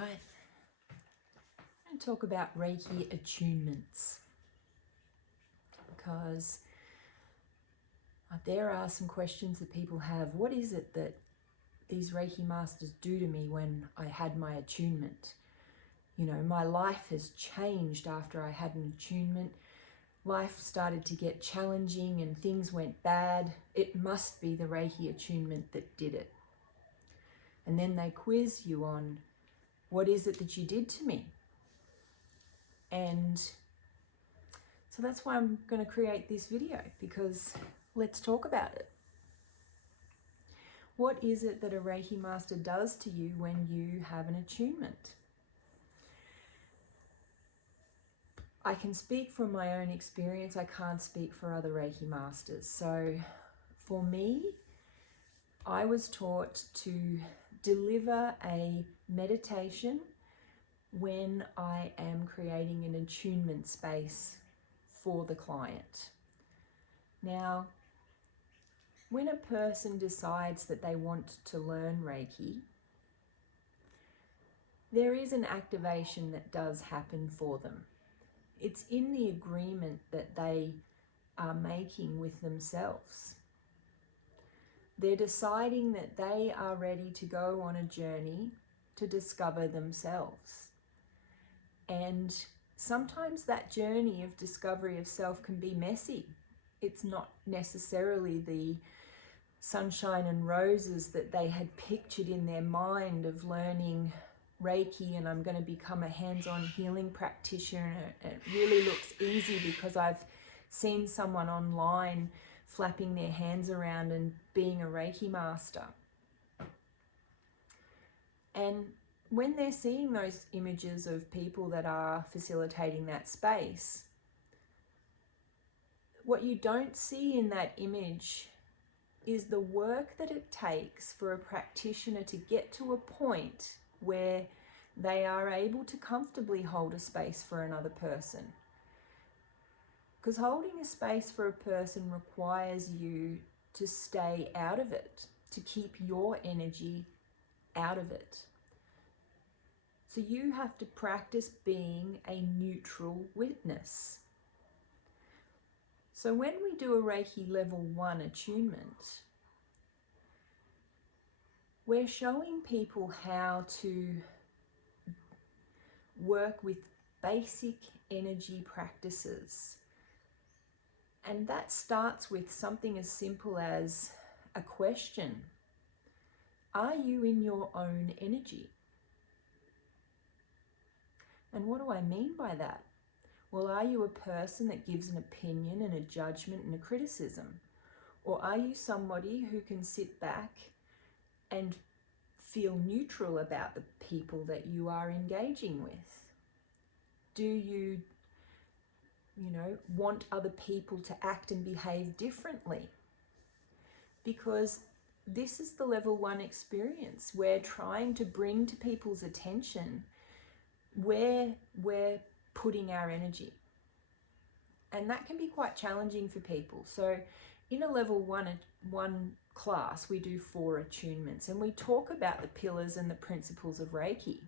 Right. I'm going to talk about Reiki attunements because there are some questions that people have. What is it that these Reiki Masters do to me when I had my attunement? You know, my life has changed after I had an attunement. Life started to get challenging and things went bad. It must be the Reiki attunement that did it. And then they quiz you on, what is it that you did to me? And so that's why I'm going to create this video, because let's talk about it. What is it that a Reiki Master does to you when you have an attunement? I can speak from my own experience. I can't speak for other Reiki Masters. So for me, I was taught to deliver a meditation when I am creating an attunement space for the client. Now, when a person decides that they want to learn Reiki, there is an activation that does happen for them. It's in the agreement that they are making with themselves. They're deciding that they are ready to go on a journey to discover themselves. And sometimes that journey of discovery of self can be messy. It's not necessarily the sunshine and roses that they had pictured in their mind of learning Reiki and I'm going to become a hands-on healing practitioner. It really looks easy because I've seen someone online flapping their hands around and being a Reiki master. And when they're seeing those images of people that are facilitating that space, what you don't see in that image is the work that it takes for a practitioner to get to a point where they are able to comfortably hold a space for another person. Because holding a space for a person requires you to stay out of it, to keep your energy out of it. So you have to practice being a neutral witness. So when we do a Reiki level 1 attunement, we're showing people how to work with basic energy practices. And that starts with something as simple as a question. Are you in your own energy? And what do I mean by that? Well, are you a person that gives an opinion and a judgment and a criticism? Or are you somebody who can sit back and feel neutral about the people that you are engaging with? Do you want other people to act and behave differently? Because this is the level 1 experience. We're trying to bring to people's attention where we're putting our energy. And that can be quite challenging for people. So in a level 1 class, we do 4 attunements, and we talk about the pillars and the principles of Reiki.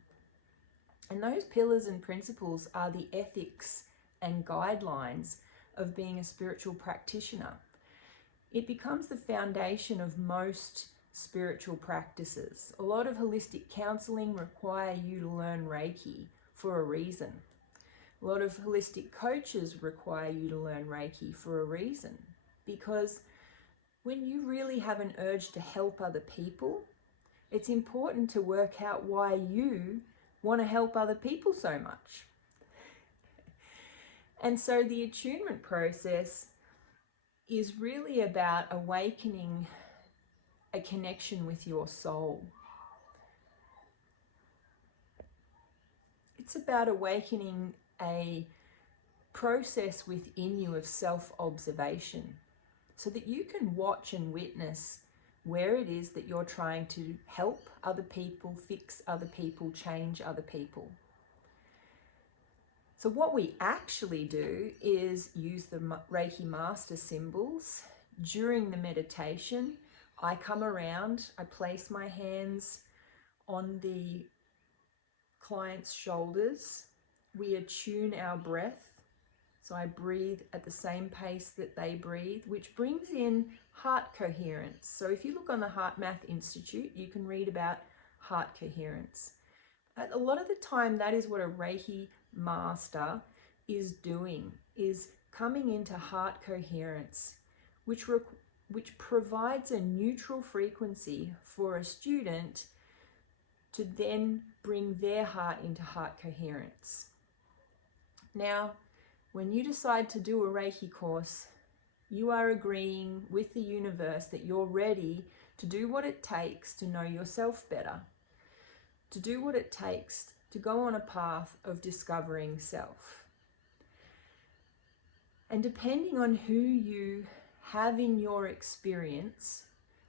And those pillars and principles are the ethics and guidelines of being a spiritual practitioner. It becomes the foundation of most spiritual practices. A lot of holistic counseling require you to learn Reiki for a reason. A lot of holistic coaches require you to learn Reiki for a reason. Because when you really have an urge to help other people, it's important to work out why you want to help other people so much. And so the attunement process is really about awakening a connection with your soul. It's about awakening a process within you of self-observation so that you can watch and witness where it is that you're trying to help other people, fix other people, change other people. So what we actually do is use the Reiki Master symbols. During the meditation, I come around, I place my hands on the client's shoulders. We attune our breath. So I breathe at the same pace that they breathe, which brings in heart coherence. So if you look on the Heart Math Institute, you can read about heart coherence. A lot of the time, that is what a Reiki master is doing, is coming into heart coherence, which provides a neutral frequency for a student to then bring their heart into heart coherence. Now, when you decide to do a Reiki course, you are agreeing with the universe that you're ready to do what it takes to know yourself better, to do what it takes to go on a path of discovering self. And depending on who you have in your experience,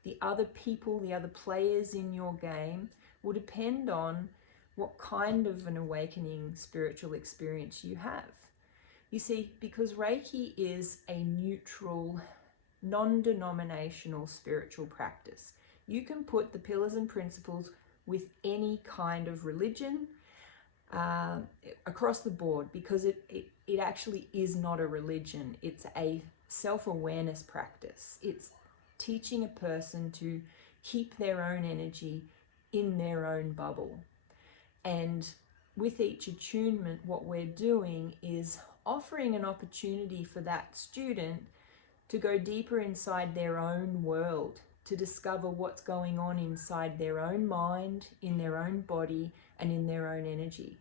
the other people, the other players in your game, will depend on what kind of an awakening spiritual experience you have. You see, because Reiki is a neutral, non-denominational spiritual practice, you can put the pillars and principles with any kind of religion across the board, because it actually is not a religion. It's a self-awareness practice. It's teaching a person to keep their own energy in their own bubble. And with each attunement, what we're doing is offering an opportunity for that student to go deeper inside their own world, to discover what's going on inside their own mind, in their own body, and in their own energy.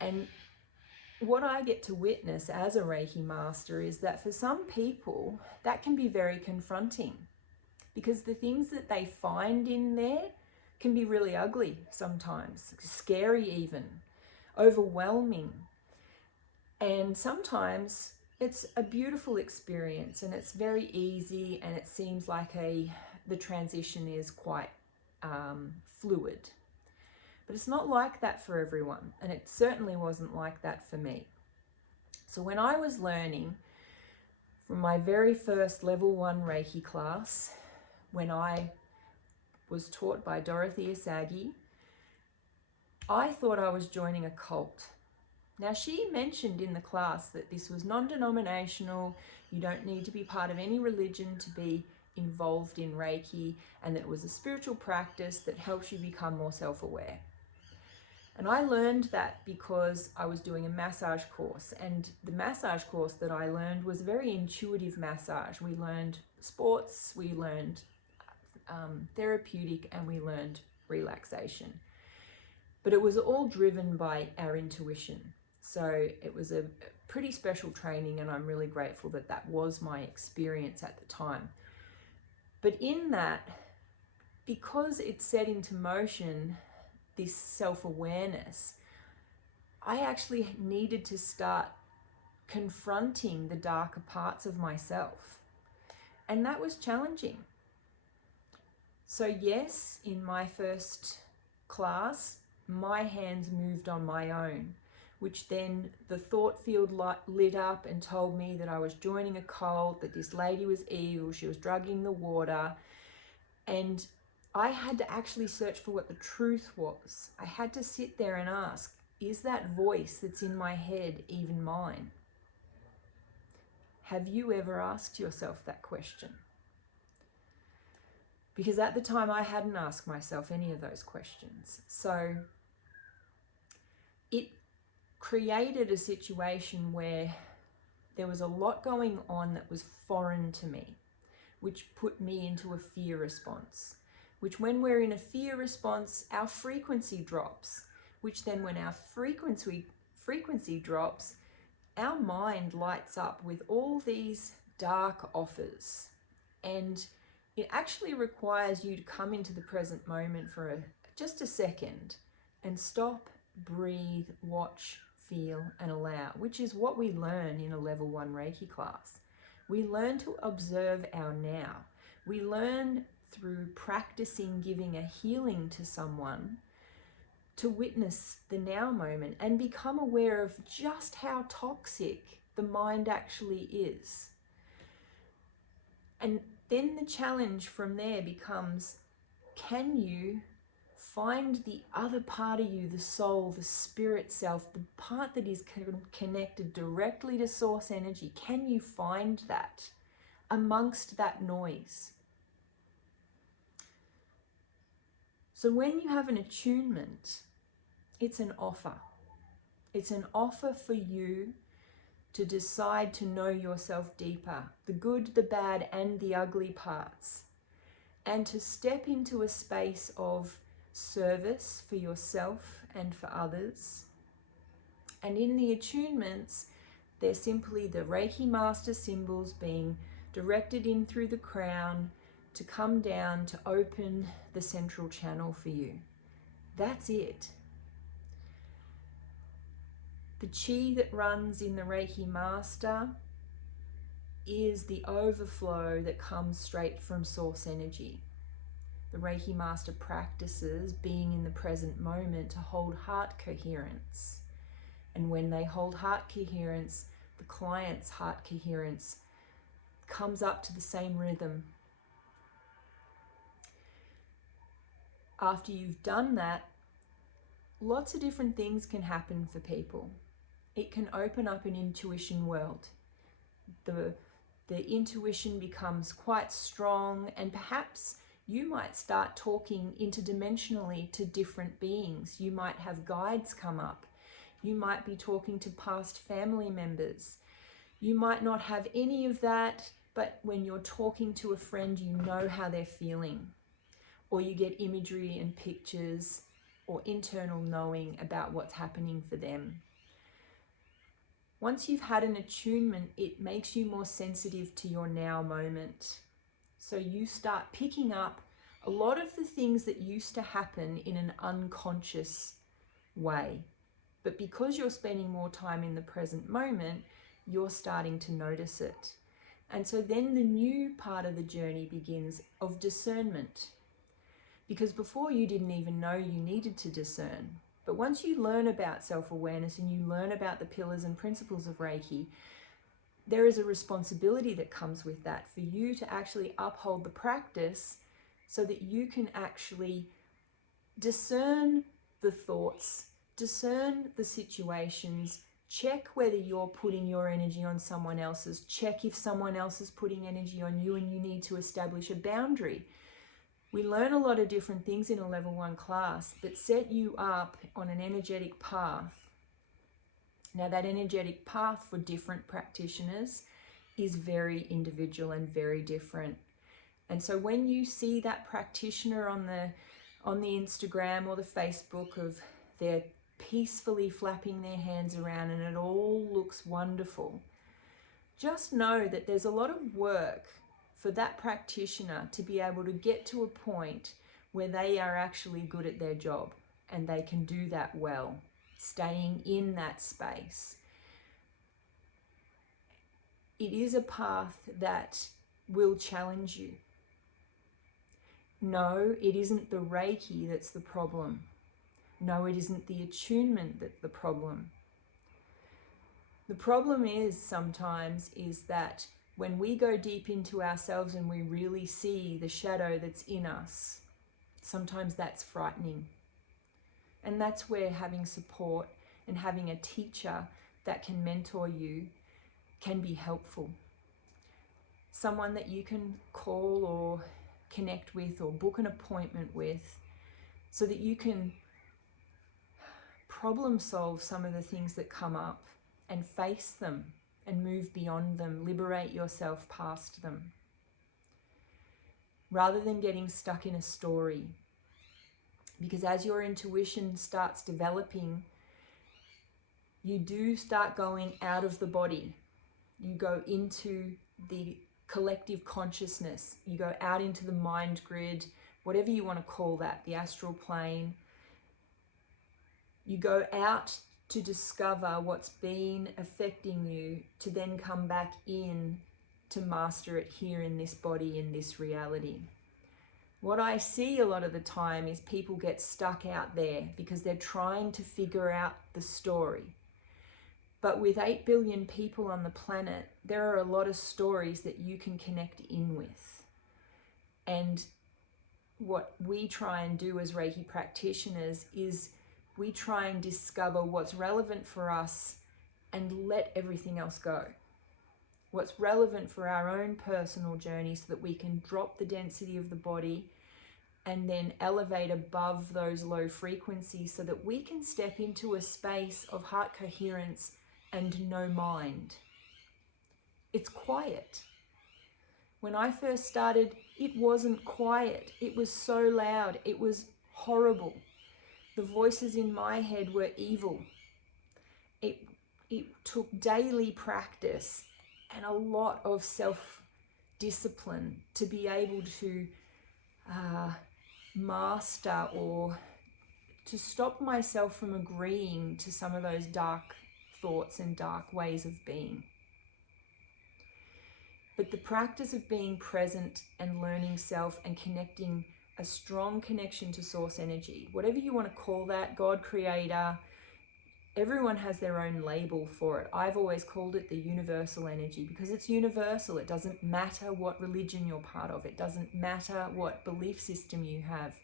And what I get to witness as a Reiki master is that for some people, that can be very confronting, because the things that they find in there can be really ugly sometimes, scary even, overwhelming. And sometimes it's a beautiful experience and it's very easy, and it seems like the transition is quite fluid. But it's not like that for everyone, and it certainly wasn't like that for me. So when I was learning from my very first level 1 Reiki class, when I was taught by Dorothy Asagi, I thought I was joining a cult. Now, she mentioned in the class that this was non-denominational, you don't need to be part of any religion to be involved in Reiki, and that it was a spiritual practice that helps you become more self-aware. And I learned that because I was doing a massage course, and the massage course that I learned was very intuitive massage. We learned sports, we learned therapeutic, and we learned relaxation. But it was all driven by our intuition. So it was a pretty special training, and I'm really grateful that that was my experience at the time. But in that, because it set into motion this self-awareness, I actually needed to start confronting the darker parts of myself. And that was challenging. So yes, in my first class, my hands moved on my own, which then the thought field lit up and told me that I was joining a cult, that this lady was evil, she was drugging the water. And I had to actually search for what the truth was. I had to sit there and ask, is that voice that's in my head even mine? Have you ever asked yourself that question? Because at the time I hadn't asked myself any of those questions. So it created a situation where there was a lot going on that was foreign to me, which put me into a fear response, which when we're in a fear response, our frequency drops, which then when our frequency drops, our mind lights up with all these dark offers. And it actually requires you to come into the present moment for just a second and stop, breathe, watch, feel, and allow, which is what we learn in a level 1 Reiki class. We learn to observe our now. We learn through practicing giving a healing to someone to witness the now moment and become aware of just how toxic the mind actually is. And then the challenge from there becomes, can you Find the other part of you, the soul, the spirit self, the part that is connected directly to source energy. Can you find that amongst that noise? So when you have an attunement, it's an offer. It's an offer for you to decide to know yourself deeper, the good, the bad, and the ugly parts, and to step into a space of service for yourself and for others. And in the attunements, they're simply the Reiki Master symbols being directed in through the crown to come down to open the central channel for you. That's it. The chi that runs in the Reiki Master is the overflow that comes straight from source energy. The Reiki Master practices being in the present moment to hold heart coherence. And when they hold heart coherence, the client's heart coherence comes up to the same rhythm. After you've done that, lots of different things can happen for people. It can open up an intuition world. The intuition becomes quite strong, and perhaps you might start talking interdimensionally to different beings. You might have guides come up. You might be talking to past family members. You might not have any of that, but when you're talking to a friend, you know how they're feeling. Or you get imagery and pictures or internal knowing about what's happening for them. Once you've had an attunement, it makes you more sensitive to your now moment. So you start picking up a lot of the things that used to happen in an unconscious way. But because you're spending more time in the present moment, you're starting to notice it. And so then the new part of the journey begins of discernment. Because before you didn't even know you needed to discern. But once you learn about self-awareness and you learn about the pillars and principles of Reiki, there is a responsibility that comes with that for you to actually uphold the practice so that you can actually discern the thoughts, discern the situations, check whether you're putting your energy on someone else's, check if someone else is putting energy on you and you need to establish a boundary. We learn a lot of different things in a level 1 class that set you up on an energetic path. Now that energetic path for different practitioners is very individual and very different. And so when you see that practitioner on the Instagram or the Facebook of they're peacefully flapping their hands around and it all looks wonderful, just know that there's a lot of work for that practitioner to be able to get to a point where they are actually good at their job and they can do that well, staying in that space. It is a path that will challenge you. No, it isn't the Reiki that's the problem. No, it isn't the attunement that's the problem. The problem is sometimes is that when we go deep into ourselves and we really see the shadow that's in us, sometimes that's frightening. And that's where having support and having a teacher that can mentor you can be helpful. Someone that you can call or connect with or book an appointment with so that you can problem solve some of the things that come up and face them and move beyond them, liberate yourself past them. Rather than getting stuck in a story. Because as your intuition starts developing, you do start going out of the body. You go into the collective consciousness. You go out into the mind grid, whatever you want to call that, the astral plane. You go out to discover what's been affecting you, to then come back in to master it here in this body, in this reality. What I see a lot of the time is people get stuck out there because they're trying to figure out the story. But with 8 billion people on the planet, there are a lot of stories that you can connect in with. And what we try and do as Reiki practitioners is we try and discover what's relevant for us and let everything else go. What's relevant for our own personal journey so that we can drop the density of the body and then elevate above those low frequencies so that we can step into a space of heart coherence and no mind. It's quiet. When I first started, it wasn't quiet. It was so loud. It was horrible. The voices in my head were evil. It took daily practice and a lot of self-discipline to be able to master or to stop myself from agreeing to some of those dark thoughts and dark ways of being. But the practice of being present and learning self and connecting a strong connection to source energy, whatever you want to call that, God, creator, everyone has their own label for it. I've always called it the universal energy because it's universal. It doesn't matter what religion you're part of. It doesn't matter what belief system you have.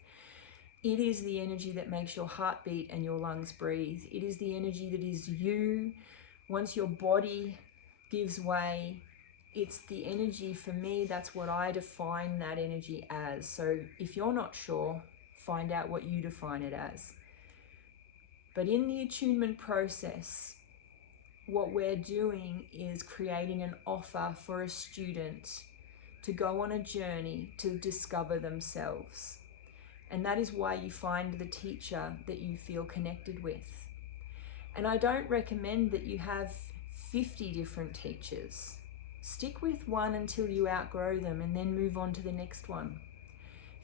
It is the energy that makes your heart beat and your lungs breathe. It is the energy that is you. Once your body gives way, it's the energy, for me, that's what I define that energy as. So if you're not sure, find out what you define it as. But in the attunement process, what we're doing is creating an offer for a student to go on a journey to discover themselves. And that is why you find the teacher that you feel connected with. And I don't recommend that you have 50 different teachers. Stick with one until you outgrow them and then move on to the next one.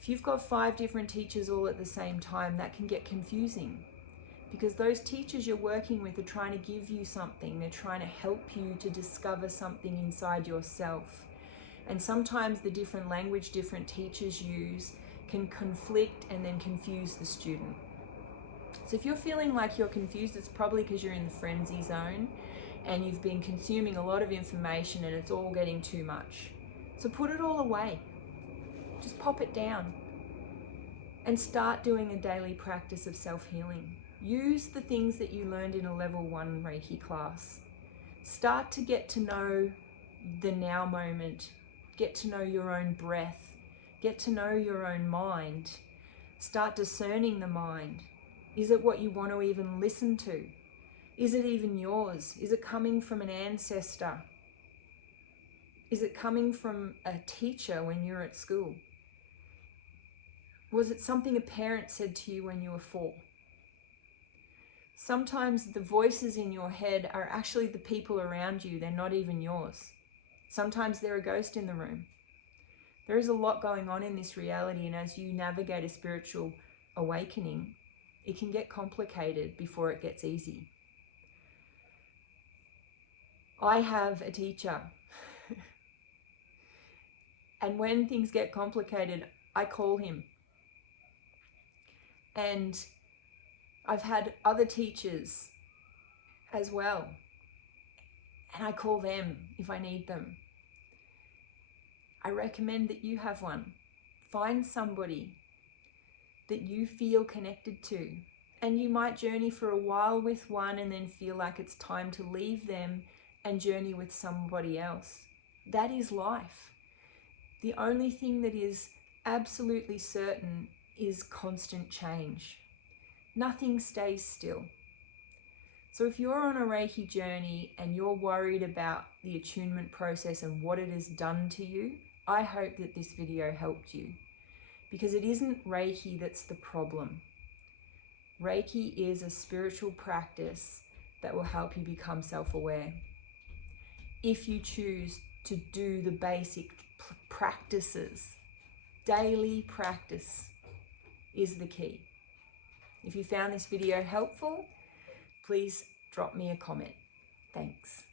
If you've got 5 different teachers all at the same time, that can get confusing because those teachers you're working with are trying to give you something. They're trying to help you to discover something inside yourself. And sometimes the different language different teachers use can conflict and then confuse the student. So if you're feeling like you're confused, it's probably because you're in the frenzy zone and you've been consuming a lot of information and it's all getting too much. So put it all away. Just pop it down and start doing a daily practice of self-healing. Use the things that you learned in a level 1 Reiki class. Start to get to know the now moment. Get to know your own breath. Get to know your own mind. Start discerning the mind. Is it what you want to even listen to? Is it even yours? Is it coming from an ancestor? Is it coming from a teacher when you're at school? Was it something a parent said to you when you were 4? Sometimes the voices in your head are actually the people around you. They're not even yours. Sometimes they're a ghost in the room. There is a lot going on in this reality, and as you navigate a spiritual awakening, it can get complicated before it gets easy. I have a teacher. And when things get complicated, I call him. And I've had other teachers as well. And I call them if I need them. I recommend that you have one. Find somebody that you feel connected to. And you might journey for a while with one and then feel like it's time to leave them and journey with somebody else. That is life. The only thing that is absolutely certain is constant change. Nothing stays still. So if you're on a Reiki journey and you're worried about the attunement process and what it has done to you, I hope that this video helped you, because it isn't Reiki that's the problem. Reiki is a spiritual practice that will help you become self-aware. If you choose to do the basic practices, daily practice is the key. If you found this video helpful, please drop me a comment. Thanks.